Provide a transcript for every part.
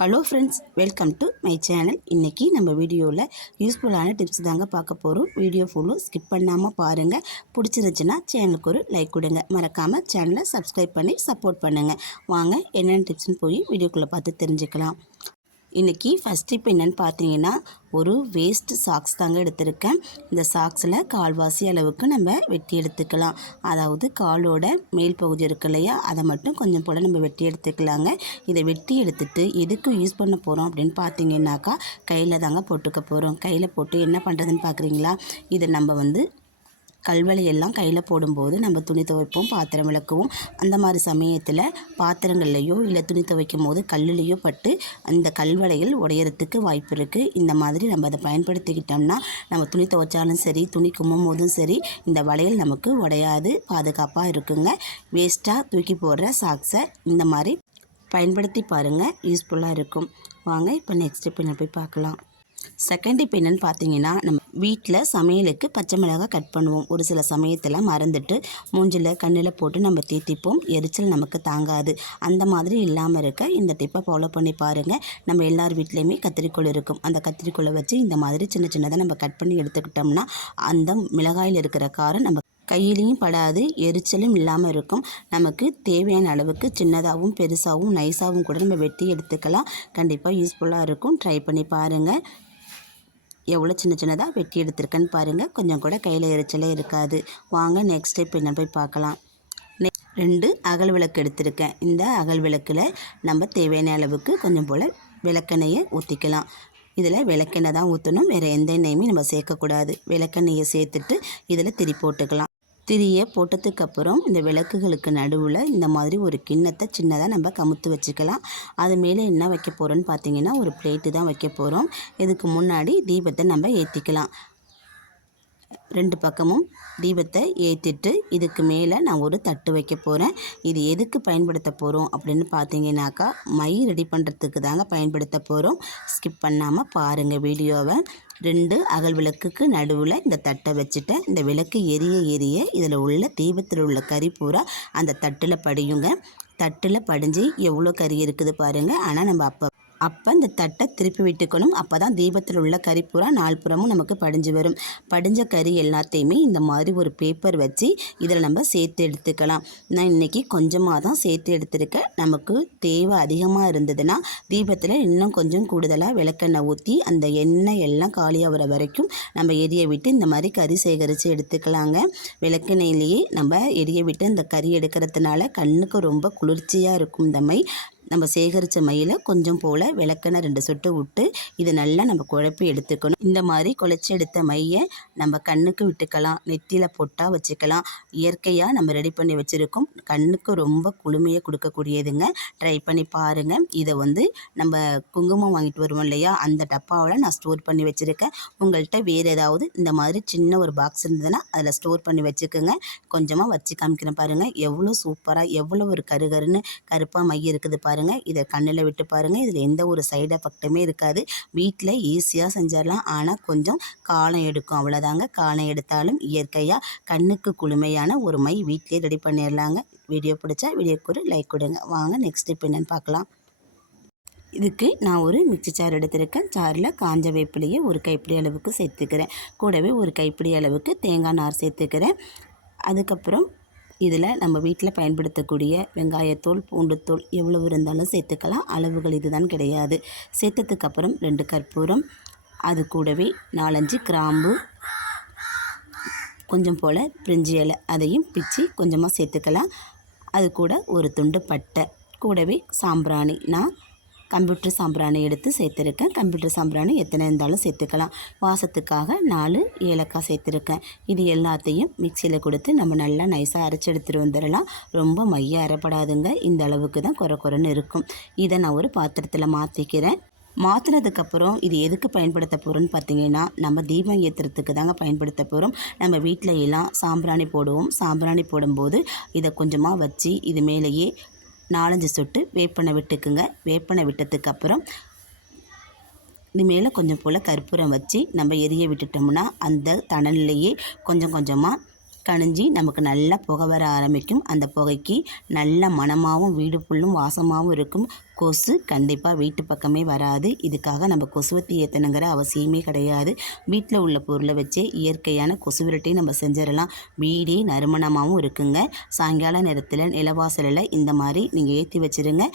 Hello friends, welcome to my channel. இன்றைக்கி நம்ம வீடியோவில் யூஸ்ஃபுல்லான டிப்ஸ் தாங்க பார்க்க போகிறோம். வீடியோ ஃபுல்லும் ஸ்கிப் பண்ணாமல் பாருங்கள். பிடிச்சிருந்துச்சுன்னா சேனலுக்கு ஒரு லைக் கொடுங்க. மறக்காமல் சேனலை சப்ஸ்கிரைப் பண்ணி சப்போர்ட் பண்ணுங்கள். வாங்க என்னென்ன டிப்ஸ்னு போய் வீடியோக்குள்ளே பார்த்து தெரிஞ்சுக்கலாம். இன்றைக்கி ஃபஸ்ட் டிப் என்னென்னு பார்த்தீங்கன்னா, ஒரு வேஸ்ட் சாக்ஸ் தாங்க எடுத்திருக்கேன். இந்த சாக்ஸில் கால்வாசி அளவுக்கு நம்ம வெட்டி எடுத்துக்கலாம். அதாவது காலோட மேல் பகுதி இருக்கு இல்லையா, அதை மட்டும் கொஞ்சம் போல் நம்ம வெட்டி எடுத்துக்கலாங்க. இதை வெட்டி எடுத்துகிட்டு எதுக்கு யூஸ் பண்ண போகிறோம் அப்படின்னு பார்த்தீங்கன்னாக்கா, கையில் தாங்க போட்டுக்க போகிறோம். கையில் போட்டு என்ன பண்ணுறதுன்னு பார்க்குறீங்களா, இதை நம்ம கல்வளையெல்லாம் கையில் போடும்போது நம்ம துணி துவைப்போம், பாத்திரம் விளக்குவோம். அந்த மாதிரி சமயத்தில் பாத்திரங்கள்லையோ இல்லை துணி துவைக்கும் போது கல்லுலேயோ பட்டு அந்த கல்வளையல் உடையறதுக்கு வாய்ப்பு இருக்குது. இந்த மாதிரி நம்ம அதை பயன்படுத்திக்கிட்டோம்னா நம்ம துணி துவைச்சாலும் சரி, துணி கும்மும் போதும் சரி, இந்த வளையல் நமக்கு உடையாது, பாதுகாப்பாக இருக்குங்க. வேஸ்ட்டாக தூக்கி போடுற சாக்ஸை இந்த மாதிரி பயன்படுத்தி பாருங்கள், யூஸ்ஃபுல்லாக இருக்கும். வாங்க இப்போ நெக்ஸ்ட் ஸ்டெப் என்ன போய் பார்க்கலாம். செகண்ட் டிப் என்னென்னு பார்த்தீங்கன்னா, நம்ம வீட்டில் சமையலுக்கு பச்சை மிளகாய் கட் பண்ணுவோம். ஒரு சில சமயத்தில் மறந்துட்டு மூஞ்சில் கண்ணில் போட்டு நம்ம தீத்திப்போம். எரிச்சல் நமக்கு தாங்காது. அந்த மாதிரி இல்லாமல் இருக்க இந்த டிப்பை ஃபாலோ பண்ணி பாருங்கள். நம்ம எல்லார் வீட்லேயுமே கத்திரிக்கோள் இருக்கும். அந்த கத்திரிக்கோளை வச்சு இந்த மாதிரி சின்ன சின்னதாக நம்ம கட் பண்ணி எடுத்துக்கிட்டோம்னா அந்த மிளகாயில் இருக்கிற காரம் நம்ம கையிலையும் படாது, எரிச்சலும் இல்லாமல் இருக்கும். நமக்கு தேவையான அளவுக்கு சின்னதாகவும் பெருசாகவும் நைஸாகவும் கூட நம்ம வெட்டி எடுத்துக்கலாம். கண்டிப்பாக யூஸ்ஃபுல்லாக இருக்கும். ட்ரை பண்ணி பாருங்கள். எவ்வளோ சின்ன சின்னதாக வெட்டி எடுத்திருக்கேன்னு பாருங்கள். கொஞ்சம் கூட கையில் எரிச்சலே இருக்காது. வாங்க நெக்ஸ்ட் ஸ்டெப் என்ன போய் பார்க்கலாம். 2 அகல் விளக்கு எடுத்திருக்கேன். இந்த அகல் விளக்கில் நம்ம தேவையான அளவுக்கு கொஞ்சம் போல் விளக்கெண்ணெயை ஊற்றிக்கலாம். இதில் விளக்கெண்ணெய் தான் ஊற்றணும், வேறு எந்த எண்ணெயுமே நம்ம சேர்க்கக்கூடாது. விளக்கெண்ணெயை சேர்த்துட்டு இதில் திரி போட்டுக்கலாம். திரியை போட்டதுக்கப்புறம் இந்த விளக்குகளுக்கு நடுவில் இந்த மாதிரி ஒரு கிண்ணத்தை சின்னதாக நம்ம கமுத்து வச்சுக்கலாம். அது மேலே என்ன வைக்க போகிறோன்னு பார்த்தீங்கன்னா, ஒரு பிளேட்டு தான் வைக்க போகிறோம். இதுக்கு முன்னாடி தீபத்தை நம்ம ஏற்றிக்கலாம். 2 பக்கமும் தீபத்தை ஏற்றிட்டு இதுக்கு மேலே நான் ஒரு தட்டு வைக்க போகிறேன். இது எதுக்கு பயன்படுத்த போகிறோம் அப்படின்னு பார்த்தீங்கன்னாக்கா, மை ரெடி பண்ணுறதுக்கு தாங்க பயன்படுத்த போகிறோம். ஸ்கிப் பண்ணாமல் பாருங்கள் வீடியோவை. 2 அகல் விளக்குக்கு நடுவில் இந்த தட்டை வச்சுட்டேன். இந்த விளக்கு எரிய இதில் உள்ள தீபத்தில் உள்ள கறி பூரா அந்த தட்டில் படியுங்க. தட்டில் படிஞ்சு எவ்வளோ கறி இருக்குது பாருங்கள். ஆனால் நம்ம அப்போ இந்த தட்டை திருப்பி விட்டுக்கணும். அப்போ தான் தீபத்தில் உள்ள கறி பூரா 4 புறமும் நமக்கு படிஞ்சு வரும். படிஞ்ச கறி எல்லாத்தையுமே இந்த மாதிரி ஒரு பேப்பர் வச்சு இதில் நம்ம சேர்த்து எடுத்துக்கலாம். நான் இன்றைக்கி கொஞ்சமாக தான் சேர்த்து எடுத்துருக்கேன். நமக்கு தேவை அதிகமாக இருந்ததுன்னா தீபத்தில் இன்னும் கொஞ்சம் கூடுதலாக விளக்கெண்ணெய் ஊற்றி அந்த எண்ணெய் எல்லாம் காலியாகிற வரைக்கும் நம்ம எரிய விட்டு இந்த மாதிரி கறி சேகரித்து எடுத்துக்கலாங்க. விளக்கெண்ணெயிலேயே நம்ம எரிய விட்டு இந்த கறி எடுக்கிறதுனால கண்ணுக்கு ரொம்ப குளிர்ச்சியாக இருக்கும். இந்த மை நம்ம சேகரித்த மையில் கொஞ்சம் போல் விளக்கெண்ணெய் 2 சொட்டு விட்டு இதை நல்லா நம்ம குழப்பி எடுத்துக்கணும். இந்த மாதிரி குழச்சி எடுத்த மையை நம்ம கண்ணுக்கு விட்டுக்கலாம், நெத்தியில் பொட்டாக வச்சுக்கலாம். இயற்கையாக நம்ம ரெடி பண்ணி வச்சுருக்கோம். கண்ணுக்கு ரொம்ப குளுமையை கொடுக்கக்கூடியதுங்க. ட்ரை பண்ணி பாருங்கள். இதை நம்ம குங்குமம் வாங்கிட்டு வருவோம் இல்லையா, அந்த டப்பாவில் நான் ஸ்டோர் பண்ணி வச்சுருக்கேன். உங்கள்கிட்ட வேறு ஏதாவது இந்த மாதிரி சின்ன ஒரு பாக்ஸ் இருந்ததுன்னா அதில் ஸ்டோர் பண்ணி வச்சுக்கோங்க. கொஞ்சமாக வச்சு காமிக்கிறேன் பாருங்கள். எவ்வளோ சூப்பராக, எவ்வளோ ஒரு கருகருன்னு கருப்பாக மை இருக்குது பாருங்கள். இதை கண்ணில் விட்டு பாருங்கள். இதில் எந்த ஒரு சைடு எஃபெக்ட்டுமே இருக்காது. வீட்டில் ஈஸியாக செஞ்சிடலாம். ஆனால் கொஞ்சம் காலம் எடுக்கும், அவ்வளோதாங்க. காலம் எடுத்தாலும் இயற்கையாக கண்ணுக்கு குளுமையான ஒரு மை வீட்டிலே ரெடி பண்ணிடலாங்க. வீடியோ பிடிச்சா வீடியோக்கு ஒரு லைக் கொடுங்க. வாங்க நெக்ஸ்ட் ஸ்டெப் என்னென்னு பார்க்கலாம். இதுக்கு நான் ஒரு மிக்ஸி ஜார் எடுத்திருக்கேன். ஜாரில் காஞ்ச வேப்பிலையை ஒரு கைப்பிடி அளவுக்கு சேர்த்துக்கிறேன். கூடவே ஒரு கைப்பிடி அளவுக்கு தேங்காய் நார் சேர்த்துக்கிறேன். அதுக்கப்புறம் இதில் நம்ம வீட்டில் பயன்படுத்தக்கூடிய வெங்காயத்தூள், பூண்டுத்தூள் எவ்வளவு இருந்தாலும் சேர்த்துக்கலாம். அளவுகள் இதுதான் கிடையாது. சேர்த்ததுக்கப்புறம் 2 கற்பூரம், அது கூடவே 4-5 கிராம்பு, கொஞ்சம் போல் பிரிஞ்சி இலை, அதையும் பிச்சு கொஞ்சமாக சேர்த்துக்கலாம். அது கூட ஒரு துண்டு பட்டை, கூடவே சாம்பிராணி. நான் கம்ப்யூட்டர் சாம்பிராணி எடுத்து சேர்த்துருக்கேன். கம்ப்யூட்டர் சாம்பிராணி எத்தனை இருந்தாலும் சேர்த்துக்கலாம். வாசத்துக்காக 4 ஏலக்காய் சேர்த்துருக்கேன். இது எல்லாத்தையும் மிக்சியில் கொடுத்து நம்ம நல்லா நைஸாக அரைச்சி எடுத்துகிட்டு வந்துடலாம். ரொம்ப மைய அரைப்படாதுங்க. இந்த அளவுக்கு தான் குறைன்னு இருக்கும். இதை நான் ஒரு பாத்திரத்தில் மாற்றிக்கிறேன். மாற்றினதுக்கப்புறம் இது எதுக்கு பயன்படுத்த போகிறோன்னு பார்த்தீங்கன்னா, நம்ம தீபம் ஏற்றுறதுக்கு தாங்க பயன்படுத்த போகிறோம். நம்ம வீட்டில் எல்லாம் சாம்பிராணி போடுவோம். சாம்பிராணி போடும்போது இதை கொஞ்சமாக வச்சு இது மேலேயே 4-5 சொட்டு வேப்பெண்ணெய் விட்டுக்குங்க. வேப்பெண்ணெய் விட்டதுக்கப்புறம் இது மேலே கொஞ்சம் போல் கற்பூரம் வச்சு நம்ம எரிய விட்டுட்டோம்னா அந்த தணல்லையே கொஞ்சம் கொஞ்சமாக கனிஞ்சி நமக்கு நல்லா புகை வர ஆரம்பிக்கும். அந்த புகைக்கு நல்ல மணமாகவும் வீடு ஃபுல்லும் வாசமாகவும் இருக்கும். கொசு கண்டிப்பாக வீட்டு பக்கமே வராது. இதுக்காக நம்ம கொசுவத்தி ஏற்றணுங்கிற அவசியமே கிடையாது. வீட்டில் உள்ள பொருளை வச்சே இயற்கையான கொசு விரட்டையும் நம்ம செஞ்சிடலாம். வீடே நறுமணமாகவும் இருக்குங்க. சாயங்கால நேரத்தில் நிலவாசலில் இந்த மாதிரி நீங்கள் ஏற்றி வச்சுருங்க.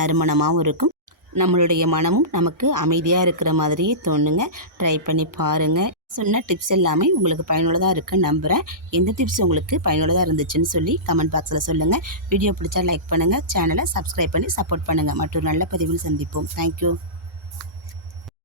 நறுமணமாகவும் இருக்கும். நம்மளுடைய மனமும் நமக்கு அமைதியாக இருக்கிற மாதிரியே தோணுங்க. ட்ரை பண்ணி பாருங்கள். சொன்ன டிப்ஸ் எல்லாமே உங்களுக்கு பயனுள்ளதாக இருக்குன்னு நம்புகிறேன். எந்த டிப்ஸ் உங்களுக்கு பயனுள்ளதாக இருந்துச்சுன்னு சொல்லி கமெண்ட் பாக்ஸில் சொல்லுங்கள். வீடியோ பிடிச்சா லைக் பண்ணுங்கள். சேனலை சப்ஸ்கிரைப் பண்ணி சப்போர்ட் பண்ணுங்கள். மற்றொரு நல்ல பதிவில் சந்திப்போம். தேங்க்யூ.